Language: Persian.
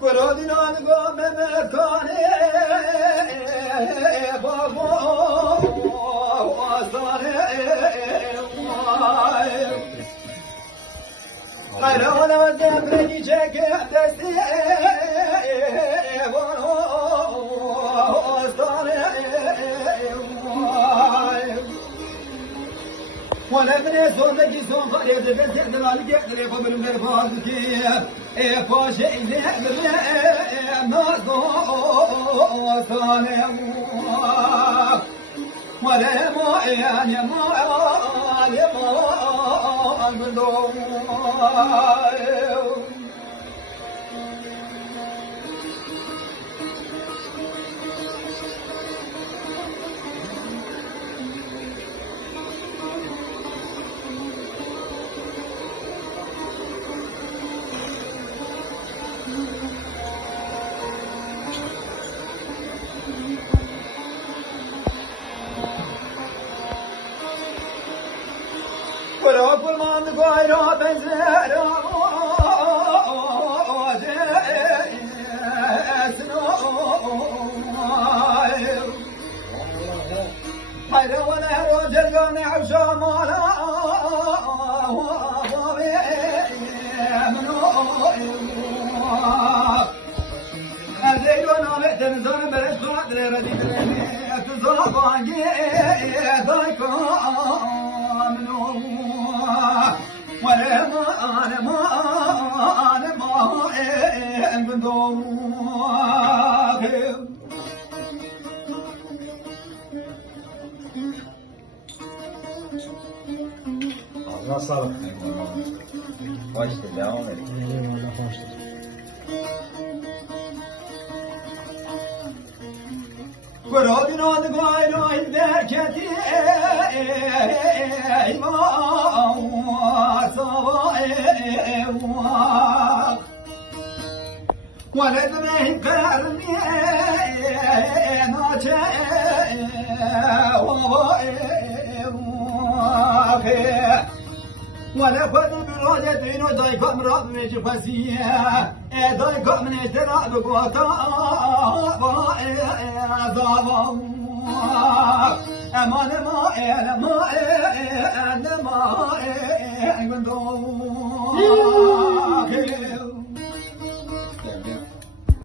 قرادنا نقام مكاني بابا وصاري قرانا زمرني جاكي دستي وصاري وانا من يسون لجي سون فريد بنت دلال جدري قبل من الفاضكي فاشي نعمل نازو صالح ولا ما يعني ما ملوم ورب المال غير بزر هذا ولا رجل قام عشا مالا هذيل وانا مهتم بلش قادر رديت تزرقاني ضيفا ولا ما أنا من ضاغم Allah sağlık. Başla devam et. قرابنا نقاينا البركتي ولد من قرني ناجي ولا خذ برادتين ودايك امراض من جفاسية دايك من اشتراء بقوطا امان ما من دون